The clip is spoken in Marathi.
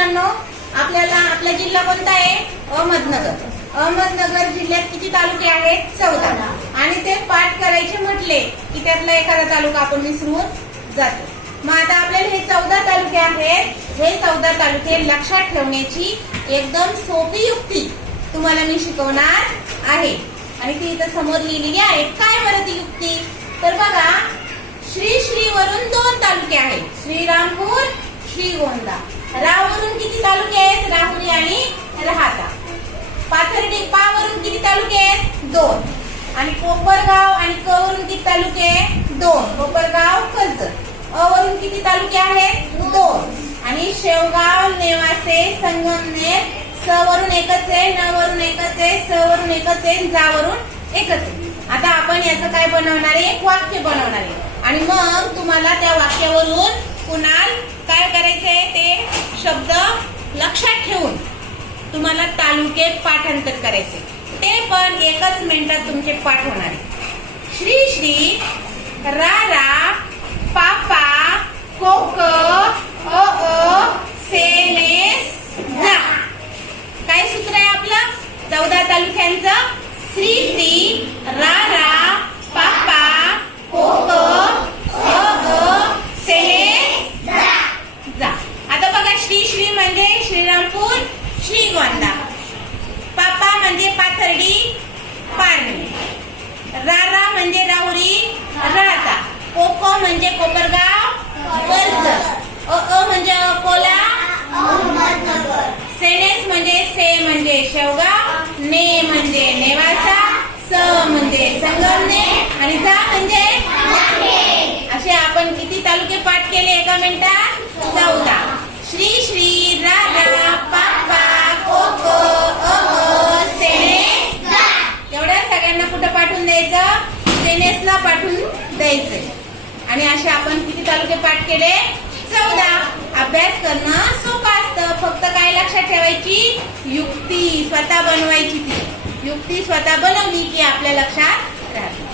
मुलांनो आपल्याला आपला जिल्हा कोणता आहे? अहमदनगर. अहमदनगर जिल्ह्यात किती तालुके आहेत? चौदा. आणि ते पाठ करायचे म्हटले की त्यातला एखादा तालुका आपण विसरून जातो. मग आता आपल्याला हे चौदा तालुके आहेत. हे चौदा तालुके लक्षात ठेवण्याची एकदम सोपी युक्ती तुम्हाला मी शिकवणार आहे. आणि ती इथं समोर लिहिलेली आहे. काय बरं ती युक्ती? तर बघा श्री श्री वरून दोन तालुके आहेत. श्रीरामपूर श्रीगोंदा रावरून किती तालुके आहेत? राहुरी आणि राहाता. पाथर्डी पावरून किती तालुके आहेत? दोन. आणि कोपरगाव आणि कवरून किती तालुके? दोन. कोपरगाव कर्जत. अ वरून किती तालुके आहेत? दोन. आणि शेवगाव नेवासे संगमनेर सवरून एकच आहे न वरून एकच आहे सवरून एकच आहे जावरून एकच आहे. आता आपण याचं काय बनवणार आहे? एक वाक्य बनवणार आहे. आणि मग तुम्हाला त्या वाक्यावरून कुणाल शब्द लक्षात ठेवून तुम्हाला तालुके पाठांतर करायचे. ते पण एकच मिनिटात तुमचे पाठ होणार श्री श्री रा रा पापा कोक अ अ सेनेस जा काय सूत्र आहे आपलं चौदा तालुक्यांचं श्री श्री रा रा पापा कोक अ अ सेनेस जा आता बघा श्री म्हणजे श्रीरामपूर श्रीगोंदा पापा म्हणजे पाथर्डी पारणी. रारा म्हणजे राहुरी राहता. कोको म्हणजे कोपरगाव कर्जत अ अ म्हणजे अकोला सेनेस म्हणजे से म्हणजे शेवगाव ने म्हणजे नेवासा स म्हणजे संगमने आणि जा म्हणजे असे आपण किती तालुके पाठ केले एका मिनिटात? चौदा. श्री श्री राधा पापा कोको अ अ, सेनेस एवढ्या सगळ्यांना कुठं पाठवून द्यायचं? सेनेसला पाठवून द्यायचं. आणि असे आपण किती तालुके पाठ केले? चौदा. अभ्यास करणं सोपं असतं. फक्त काय लक्षात ठेवायची? युक्ती स्वतः बनवायची ती. युक्ती स्वतः बनवली की आपल्या लक्षात राहते.